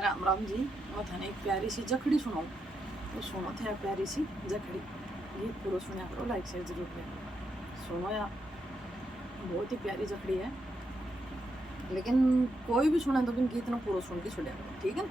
राम राम जी। मैं थाने एक प्यारी सी जखड़ी सुनाऊं तो सुनो थे प्यारी सी जखड़ी। गीत पूरा सुना करो, लाइक शेयर जरूर करो। सुनो यार, बहुत ही प्यारी जखड़ी है, लेकिन कोई भी सुना तो गीत ना पूरा सुन के छोड़ा करो, ठीक है।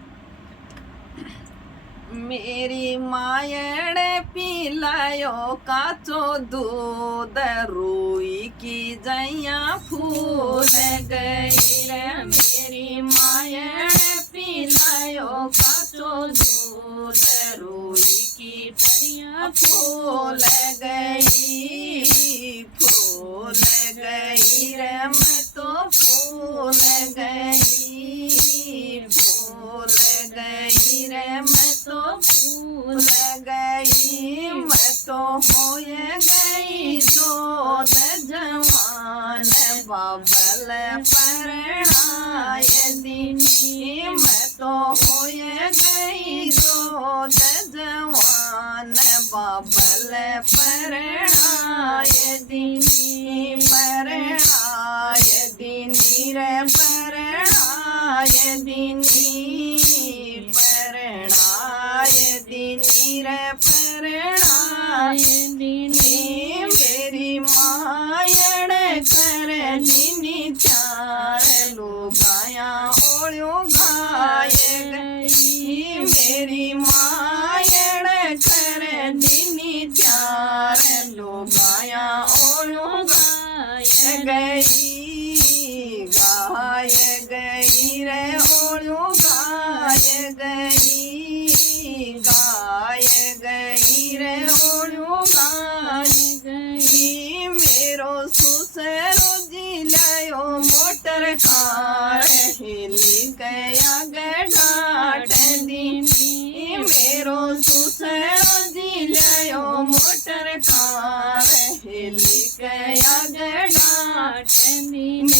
मेरी मायड़े पिलायो काचो दूध, रूई की जैया फूल गई रे। मेरी मायड़े पिलायो काचो दूध, रूई की जैया फूल गई, फूल गई रे। मैं तो फूल गई, फूल गई रे। मैं तो फूल गई, मैं तो होए गई जोध जवान, बाबल परणाय दिनी। मैं तो होए गई जोध जवान, बाबल परणाय दिनी, परणाय दिनी रे, परणाय दिनी, परणाय दिनी रे, परणाय दिनी। मेरी मायड़ कर दिनी चार लुगाया ओळ्यो गाय गई। मेरी मायड़ कर दिनी चार लुगाया ओळ्यो गाय गई, गाय गई रे ओळ्यो गाय गई, गाय गई रे ओळ्यो गाय गई। मेरो सुसरो जिलायो मोटर कार, हिली गया गडाट दिनी। मेरो सुसरो जिलायो मोटर कार, हिली गया गडाट दिनी,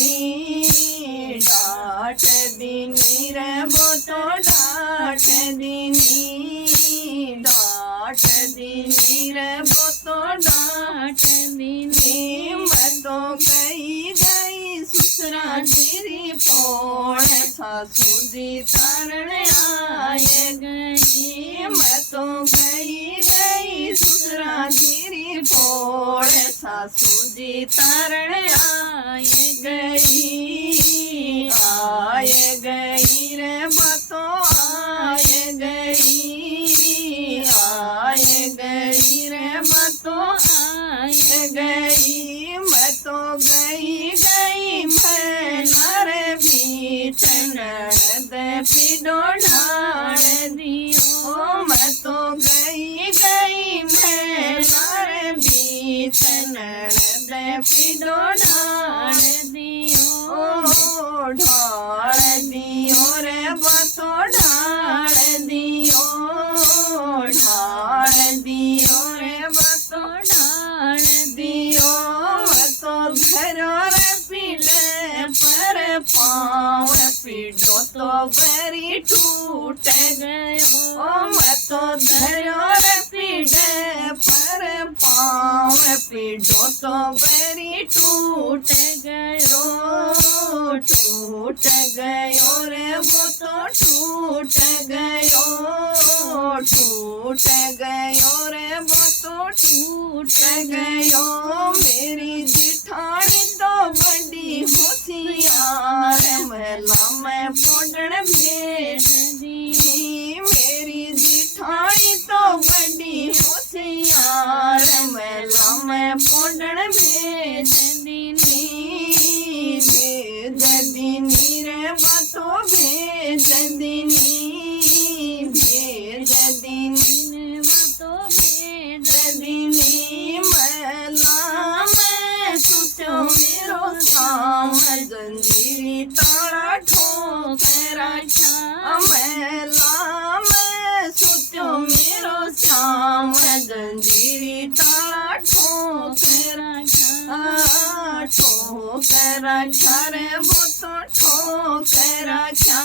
डाट दिनी रे वो तो डाट दिनी, डाट दिनी रे वो तो डाट दिनी। मैं तो गई गई ससुरा गिरी पोड़, सासू जी तारण आए गई। मैं तो गई गई ससुरा गिरी पोड़, सासू जी तारण आए गई, आए गई रे बतो आए गई, आए गई रे बतो आए गई। मैं तो गई गई मैं नारे बीच ननद पिडो ढाल दियो। मैं तो गई गई मैं नारे बीच ननद पिडो ढाल दियो, ढाल दियो रे बतो ढाल दियो, ढाल दियो रे बतो ढाल दियो। मैं तो धरो रे पीड़े पर पाँव, पीड़ो तो बरी टूट गयो। मैं तो धरो रे पीड़े पर पाँव, पीड़ो तो बरी टूट गयो, टूट गयो रे वो तो टूट गयो, टूट गयो रे वो तो टूट गयो। मेरी जिठानी तो बड़ी होशियार, महला में पोडण भेज दी। मेरी जिठानी तो बड़ी होशियार, महला में पोडण भेज दीनी, भेज दीनी रे बतो भेज दीनी, भेज दीनी रे बतो भेज दीनी। महला में सुचो मेरो श्याम, जंजीरी ताड़ा ठोकरा छा। महला में सुचो मेरो श्याम, जंजीरी ताड़ा ठोकरा छा, ठोकरा छा रे वो तो ठोकरा छा,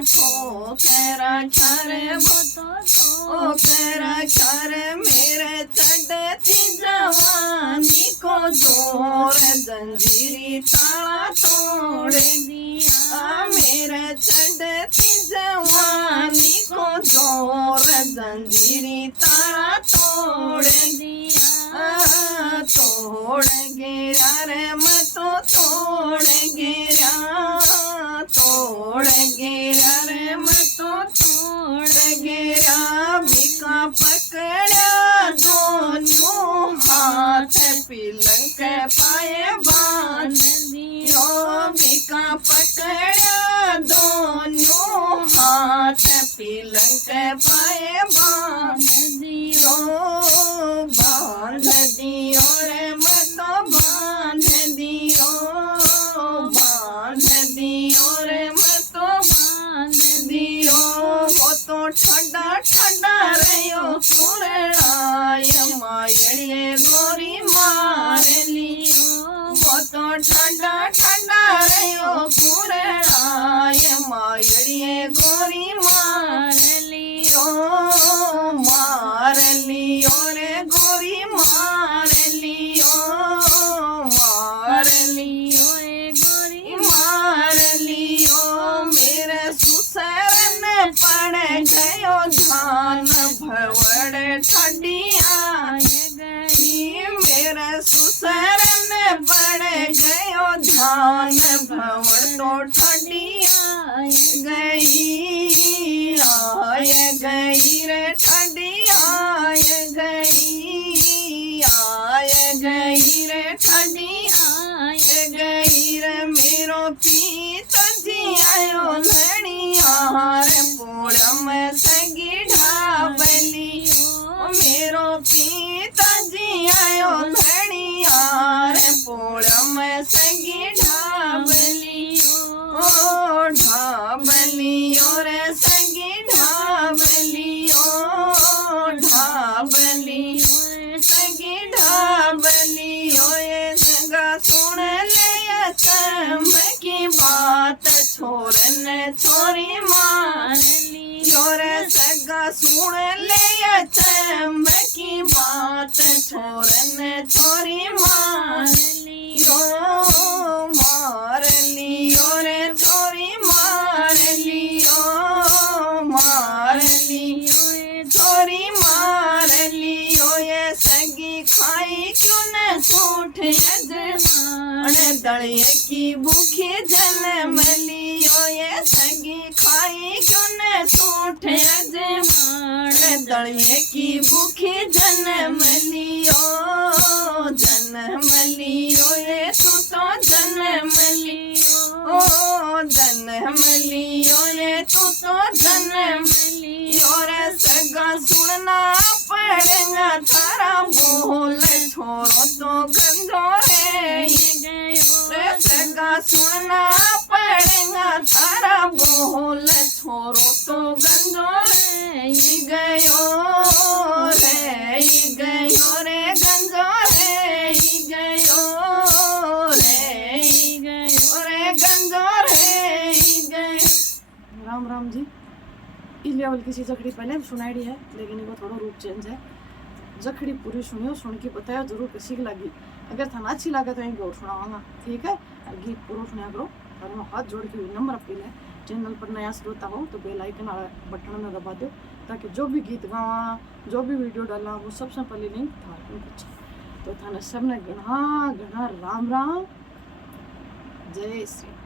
ठोकरा छा रे वो तो ठोकरा छा रे। मेरे चढ़ती जवानी को जोर, जंजीरी ताला तोड़ दिया। मेरे चढ़ती जवानी को जोर जंजीरी तारा तोड़ दिया, तोड़ गिरा रे मैं तो तोड़ गिरा, तोड़ गिरा रे मैं तो तोड़ गिरा। बिका पकड़ा दोनों हाथ पिलंग के पाए बांध दियो, बिका पकड़ा दोनों हाथ पिलंग के पाए बांध दियो, बांध दियो रे मैं तो बांध दियो, बांध दियो रे मैं तो बांध दियो। वो तो ठंडा ठंडा रहो पुराय मायड़िए गोरी मार लियो, वो तो ठंडा ठंडा रहो पुराय मायड़िए गोरी मार लियो, मार लियो रे गोरी मार लियो, मार लियो रे गोरी मार लियो। मेरे सुसर ने पड़ गयो धान भवड़ ठंडिया गई, मेरे सुसर ने पड़ गयो धान भवड़ तो ठंडिया गई, आय गई रे ठंडिया गई, आय गई रे ठंडिया गई रे। मेरो पिताजी आयो लड़िया रे पोड़ा में सगी ढाबलियो, मेरो पिताजी आयो लड़िया रे पोड़ा में सगी ढाबलियो, ढाबलियो रे सगी ढाबलियो, ढाबलियो रे सगी ढाबलियो। ये जगह सुन ले की बात छोरन छोरी मान लियो रे, सगा सुन ले की बात छोरन छोरी मान लियो, मार लियो रे छोरी मार लियो, मार लियो रे छोरी मार लियो। ये सगी खाई क्यों न सूठ यजमान दलिए की भूखी जन्म लियो, ये सगी खाई क्यों न सूठ यजमान दलिए की भूखी जन्म लियो, जन्म लियो ये तू तो जन्म लियो, जन्म लियो ये तू तो जन्म लियो रे। सगा सुनना पड़ेगा थारा बोल छोरो तो गंजो रे गयो रे, सगा सुनना पड़ेगा थारा बोल छोरो तो गंजो रे गयो रे, गयो रे गंजो रे गयो रे, गयो रे गंजो रे गयो। राम राम जी। इस लेवल की सी जखड़ी पहले सुनाई है, लेकिन वो थोड़ा रूप चेंज है। जखड़ी पूरी सुनियो, सुन के बताया जरूर कैसी लगी। अगर थाना अच्छी लगे तो एक और सुनाऊंगा, ठीक है। और गीत पूरा सुना करो और मैं हाथ जोड़ के नंबर अपील है, चैनल पर नया श्रोता हो तो बेल आइकन बटन में दबा दो, ताकि जो भी गीत गावा जो भी वीडियो डाला वो सबसे पहले लिंक थारे तो थाने सबने घना घना राम राम, जय श्री।